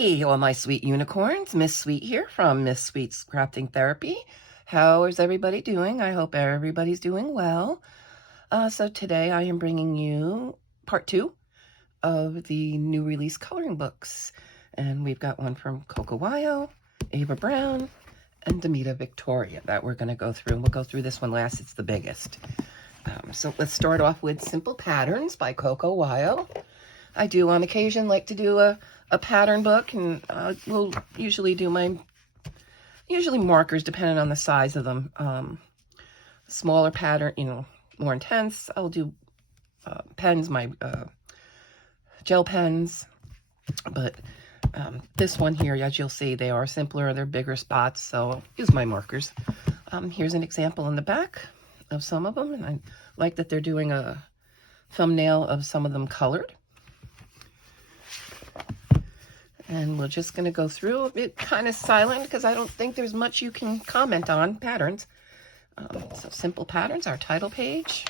Hey, all my sweet unicorns. Miss Sweet here from Miss Sweet's Crafting Therapy. How is everybody doing? I hope everybody's doing well. So today I am bringing you part 2 of the new release coloring books. And we've got one from Coco Wild, Ava Brown, and Damita Victoria that we're going to go through. We'll go through this one last. It's the biggest. So let's start off with Simple Patterns by Coco Wild. I do on occasion like to do a pattern book, and we'll usually do usually markers depending on the size of them. Smaller pattern, more intense, I'll do pens, my gel pens, but this one here, as you'll see, they are simpler, they're bigger spots, so I'll use my markers. Here's an example in the back of some of them, and I like that they're doing a thumbnail of some of them colored. And we're just going to go through a bit kind of silent because I don't think there's much you can comment on patterns. So Simple Patterns, our title page.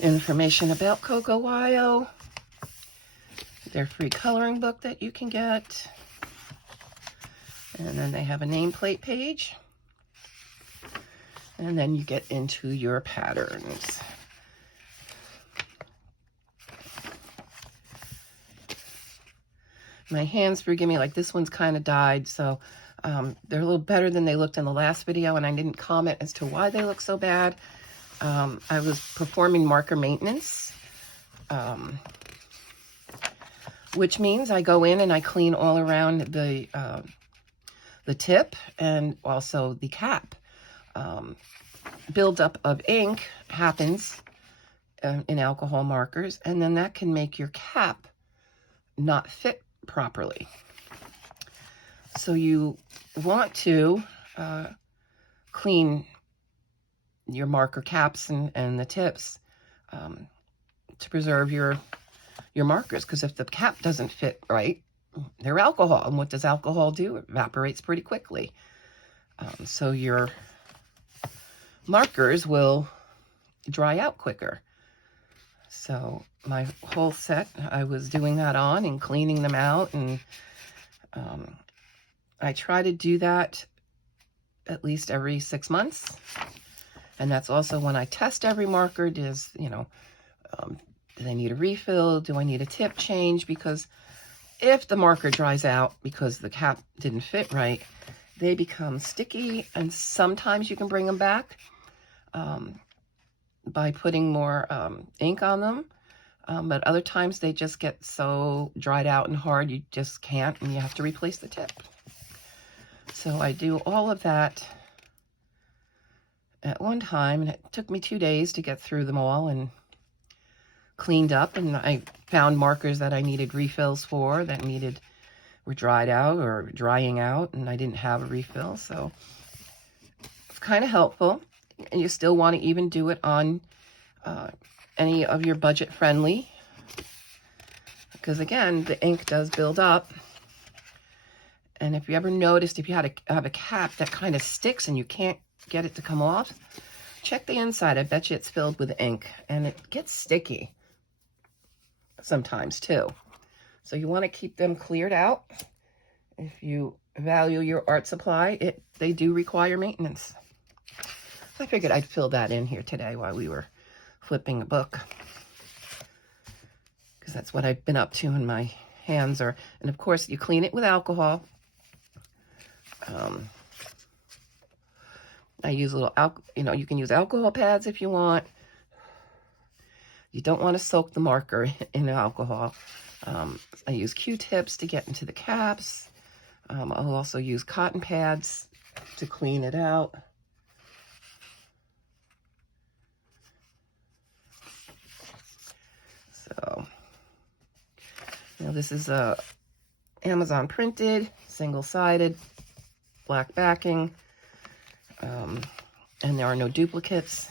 Information about Coco Wild. Their free coloring book that you can get. And then they have a nameplate page. And then you get into your patterns. My hands, forgive me, like this one's kind of died, so they're a little better than they looked in the last video, and I didn't comment as to why they look so bad. I was performing marker maintenance, which means I go in and I clean all around the tip and also the cap. Buildup of ink happens in alcohol markers, and then that can make your cap not fit properly. So you want to clean your marker caps and the tips to preserve your markers, because if the cap doesn't fit right, they're alcohol, and what does alcohol do? It evaporates pretty quickly. So your markers will dry out quicker. So my whole set, I was doing that on and cleaning them out, and I try to do that at least every 6 months. And that's also when I test every marker. Do they need a refill? Do I need a tip change? Because if the marker dries out because the cap didn't fit right, they become sticky, and sometimes you can bring them back by putting more ink on them. But other times they just get so dried out and hard, you just can't, and you have to replace the tip. So I do all of that at one time, and it took me 2 days to get through them all and cleaned up, and I found markers that I needed refills for that were dried out or drying out, and I didn't have a refill, so it's kind of helpful. And you still want to even do it on any of your budget friendly, because again, the ink does build up. And if you ever noticed, if you have a cap that kind of sticks and you can't get it to come off, check the inside. I bet you it's filled with ink, and it gets sticky sometimes too. So you want to keep them cleared out. If you value your art supply, they do require maintenance. I figured I'd fill that in here today while we were flipping a book, because that's what I've been up to, and my hands are, and of course you clean it with alcohol. I use a little you can use alcohol pads if you want. You don't want to soak the marker in alcohol. I use Q-tips to get into the caps. I'll also use cotton pads to clean it out. So, this is a Amazon printed, single-sided, black backing, and there are no duplicates.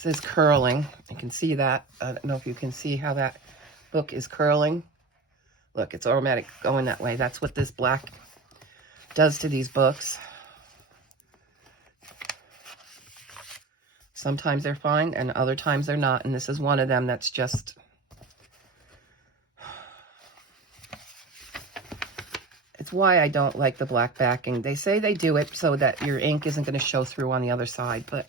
says curling. You can see that. I don't know if you can see how that book is curling. Look, it's automatic going that way. That's what this black does to these books. Sometimes they're fine and other times they're not. And this is one of them that's just... It's why I don't like the black backing. They say they do it so that your ink isn't going to show through on the other side, but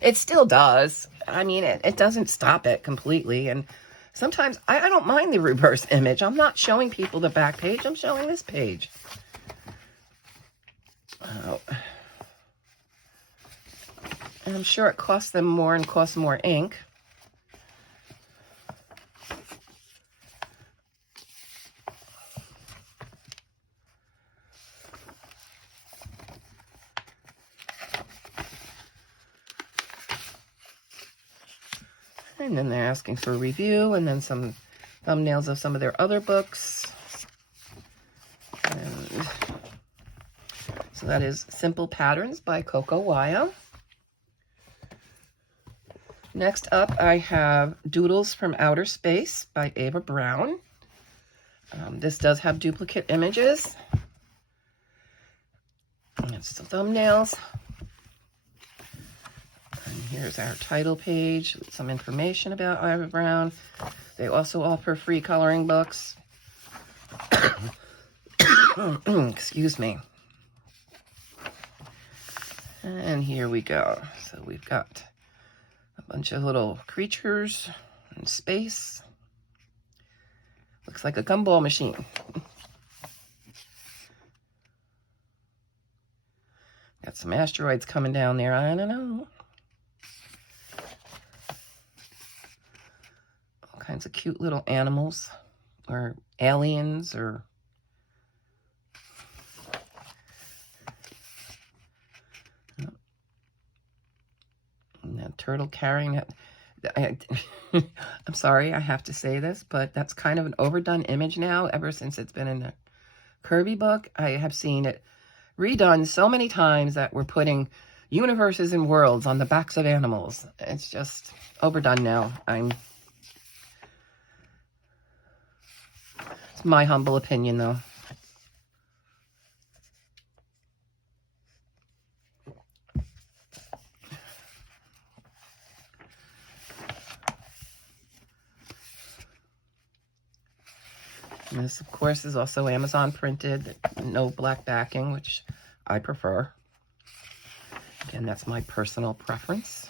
it still does. I mean, it doesn't stop it completely. And sometimes I don't mind the reverse image. I'm not showing people the back page. I'm showing this page. Oh. And I'm sure it costs them more and costs more ink. And then they're asking for a review, and then some thumbnails of some of their other books. And so that is Simple Patterns by Coco Wild. Next up, I have Doodles from Outer Space by Ava Brown. This does have duplicate images. And it's the thumbnails. And here's our title page with some information about Ava Brown. They also offer free coloring books. Excuse me. And here we go. So we've got a bunch of little creatures in space. Looks like a gumball machine. Got some asteroids coming down there. I don't know. All kinds of cute little animals or aliens or... And that turtle carrying it. I'm sorry, I have to say this, but that's kind of an overdone image now. Ever since it's been in the Kirby book, I have seen it redone so many times that we're putting universes and worlds on the backs of animals. It's just overdone now. It's my humble opinion, though. And this, of course, is also Amazon printed, no black backing, which I prefer. Again, that's my personal preference.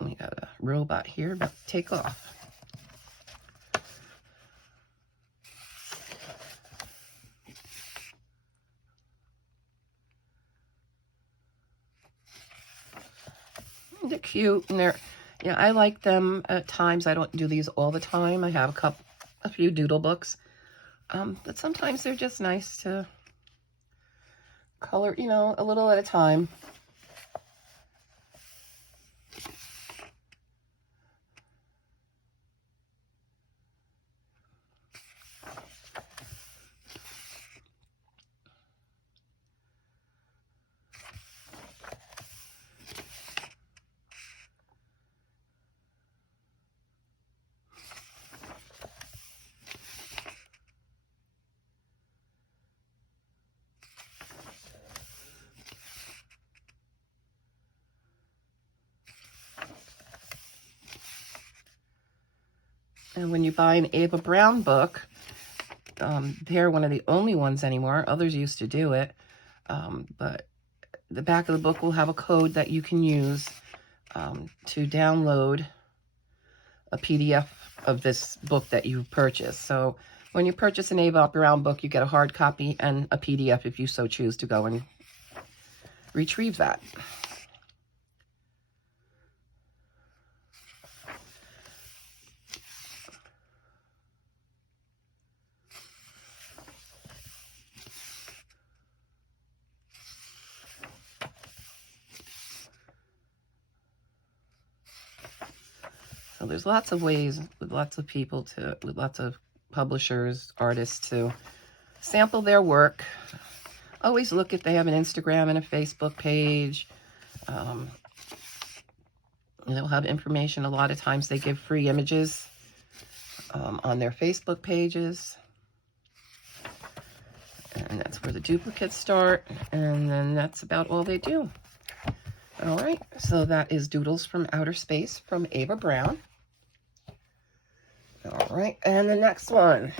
We got a robot here about to take off. They're cute, and they're... Yeah, I like them at times. I don't do these all the time. I have a few doodle books. But sometimes they're just nice to color, you know, a little at a time. And when you buy an Ava Brown book, they're one of the only ones anymore. Others used to do it. But the back of the book will have a code that you can use to download a PDF of this book that you purchased. So when you purchase an Ava Brown book, you get a hard copy and a PDF if you so choose to go and retrieve that. So there's lots of ways with lots of people with lots of publishers, artists to sample their work. always look if they have an Instagram and a Facebook page. They'll have information. A lot of times they give free images on their Facebook pages. And that's where the duplicates start. And then that's about all they do. All right, so that is Doodles from Outer Space from Ava Brown. All right, and the next one.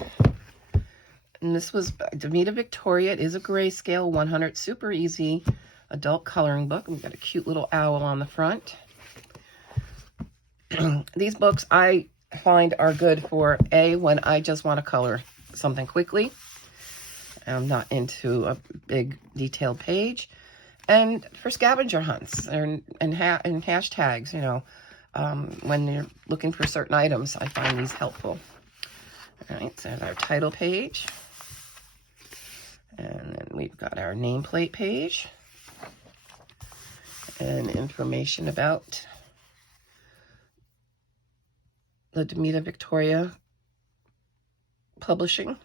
And this was Damita Victoria. It is a grayscale 100, super easy adult coloring book. We've got a cute little owl on the front. These books I find are good for when I just want to color something quickly. I'm not into a big detailed page. And for scavenger hunts and hashtags, you know, when you're looking for certain items, I find these helpful. All right, so our title page. And then we've got our nameplate page. And information about the Damita Victoria Publishing.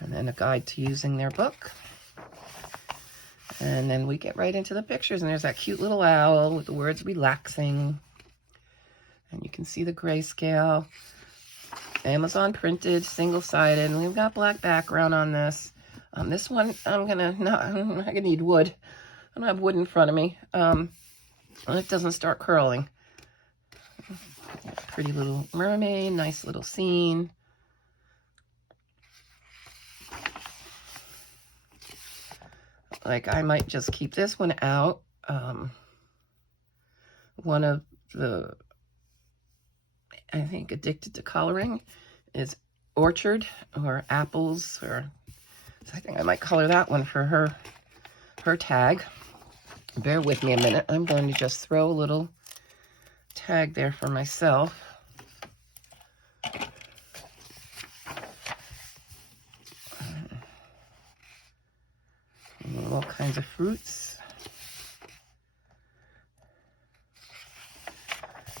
And then a guide to using their book. And then we get right into the pictures. And there's that cute little owl with the words relaxing. And you can see the grayscale. Amazon printed, single-sided. And we've got black background on this. This one, I'm gonna need wood. I don't have wood in front of me. And it doesn't start curling. Pretty little mermaid, nice little scene. Like, I might just keep this one out. One of the, I think, addicted to coloring is orchard or apples, or so I think I might color that one for her tag. Bear with me a minute. I'm going to just throw a little tag there for myself. All kinds of fruits.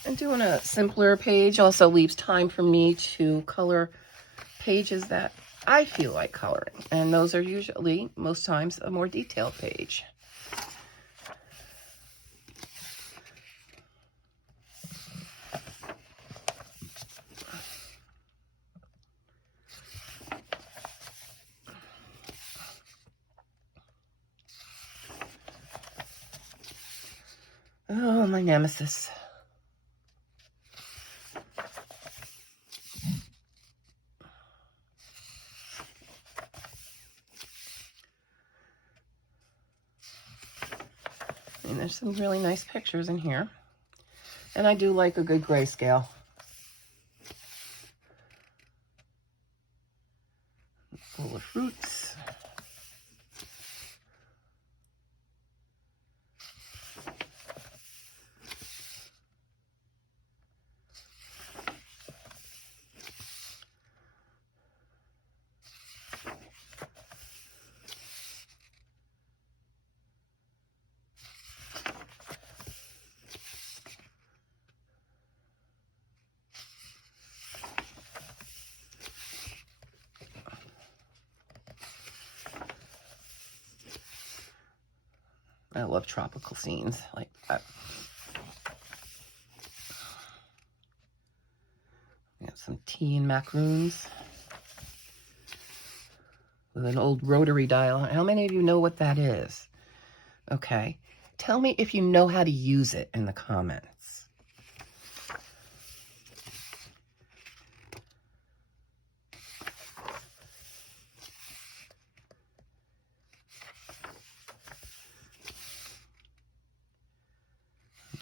And doing a simpler page also leaves time for me to color pages that I feel like coloring. And those are usually, most times, a more detailed page. Oh, my nemesis. And there's some really nice pictures in here. And I do like a good grayscale. Full of fruits. I love tropical scenes like that. Got some tea and macaroons with an old rotary dial. How many of you know what that is? Okay. Tell me if you know how to use it in the comments.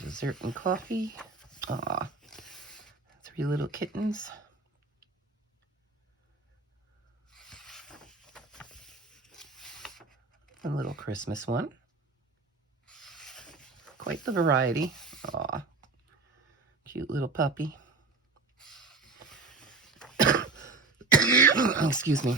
Dessert and coffee. Aw, 3 little kittens. A little Christmas one. Quite the variety. Aw, cute little puppy. Excuse me.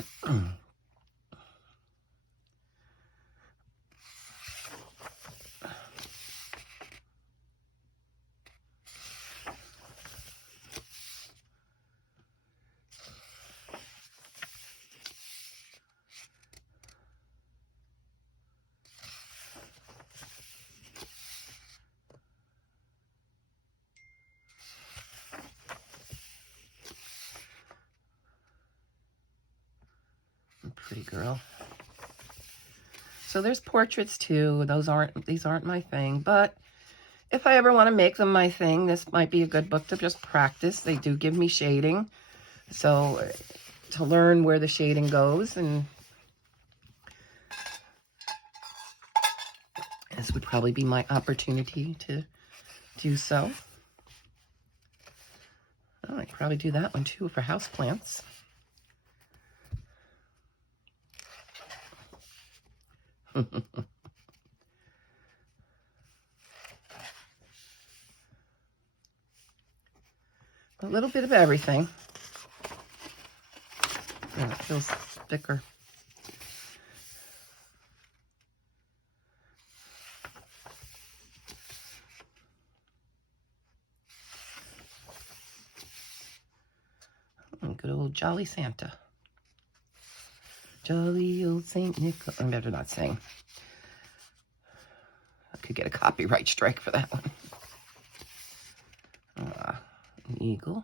Pretty girl. So there's portraits too. These aren't my thing, but if I ever want to make them my thing, this might be a good book to just practice. They do give me shading, so to learn where the shading goes, and this would probably be my opportunity to do so. Oh, I could probably do that one too for houseplants. A little bit of everything. Oh, it feels thicker. Good old Jolly Santa. Jolly old Saint Nicholas. I'm better not sing. I could get a copyright strike for that one. An eagle.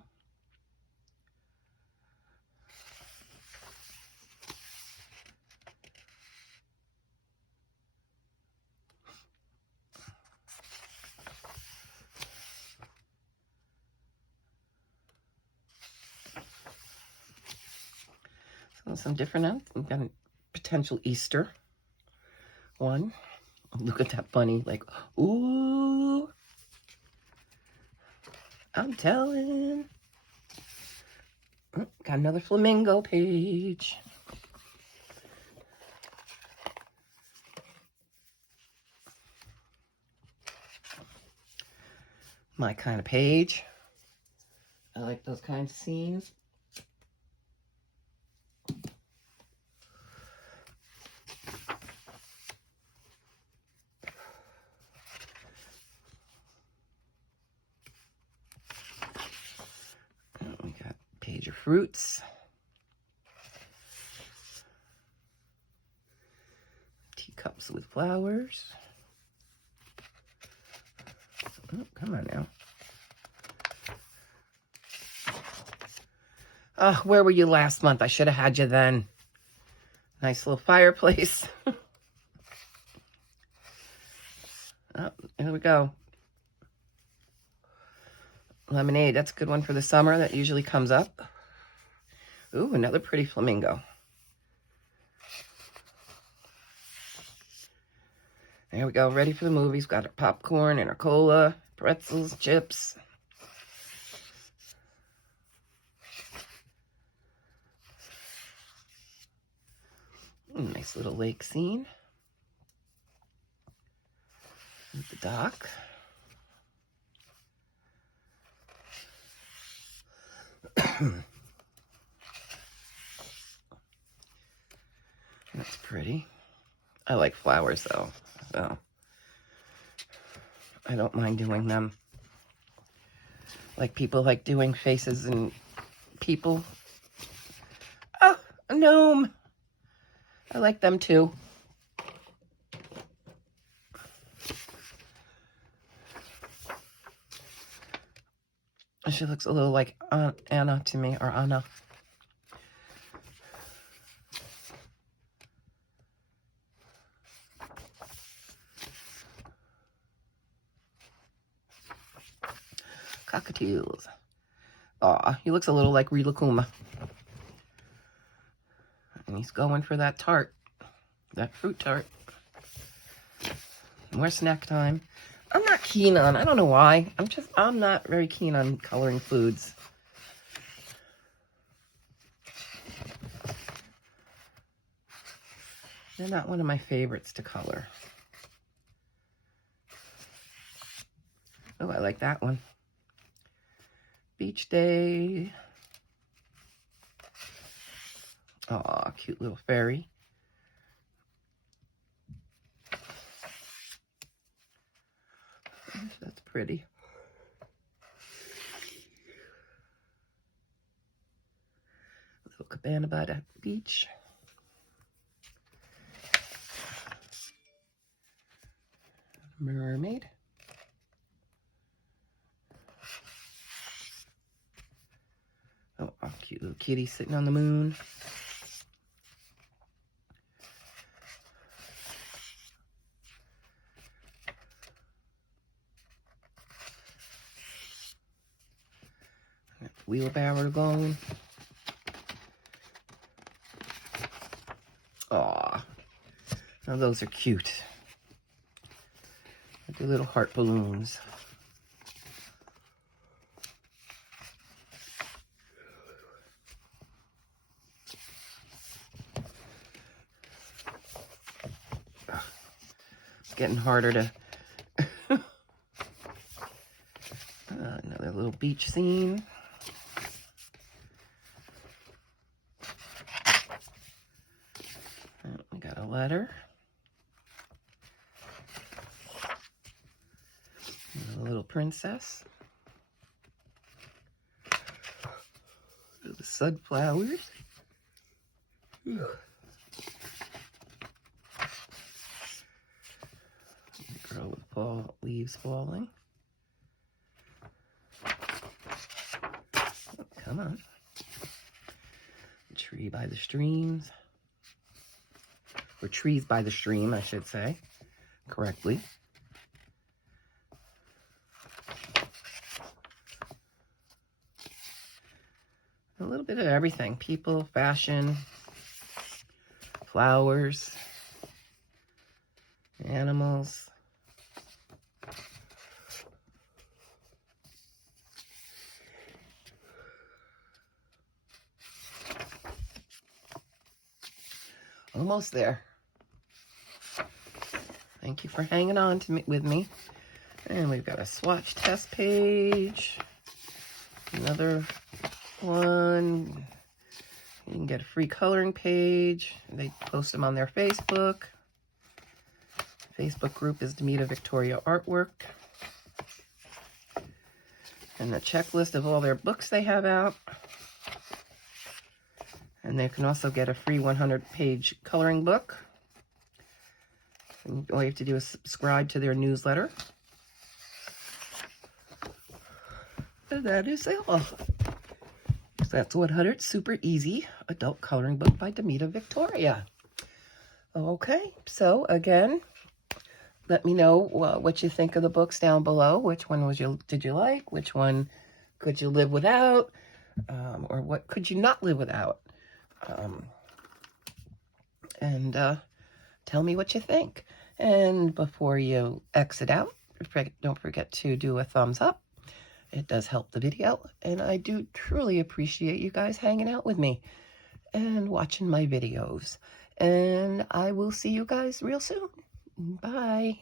So some different, we've got a potential Easter one. Look at that bunny, like, ooh, I'm telling. Oh, got another flamingo page. My kind of page. I like those kinds of scenes. We got a page of fruits. Teacups with flowers. Oh, come on now. Oh, where were you last month? I should have had you then. Nice little fireplace. Oh, there we go. Lemonade, that's a good one for the summer. That usually comes up. Ooh, another pretty flamingo. There we go, ready for the movies. Got our popcorn and our cola, pretzels, chips. Nice little lake scene. With the dock. That's pretty. I like flowers though, so I don't mind doing them. Like people like doing faces and people. Oh, a gnome. I like them too. She looks a little like Anna to me, or Anna. Cockatiels. Aw, he looks a little like Rilakuma. And he's going for that tart. That fruit tart. More snack time. I'm not keen on, I don't know why. I'm not very keen on coloring foods. They're not one of my favorites to color. Oh, I like that one. Beach day. Aw, cute little fairy. That's pretty. Little cabana by the beach. Mermaid. Oh, cute little kitty sitting on the moon. wheelbarrow going. Aw, now those are cute. The little heart balloons. It's getting harder to... Another little beach scene. We got a letter. A little princess. The sunflowers. Ugh. The girl with leaves falling. Oh, come on. A tree by the streams. Or trees by the stream, I should say, correctly. A little bit of everything. People, fashion, flowers, animals. Almost there. Thank you for hanging on with me. And we've got a swatch test page. Another one. You can get a free coloring page. They post them on their Facebook. Facebook group is Damita Victoria Artwork. And the checklist of all their books they have out. And they can also get a free 100-page coloring book. And all you have to do is subscribe to their newsletter. And that is all. So that's 100 super easy adult coloring book by Damita Victoria. Okay, so again, let me know what you think of the books down below. Which one did you like? Which one could you live without? Or what could you not live without? Tell me what you think. And before you exit out, don't forget to do a thumbs up. It does help the video, and I do truly appreciate you guys hanging out with me and watching my videos. And I will see you guys real soon. Bye.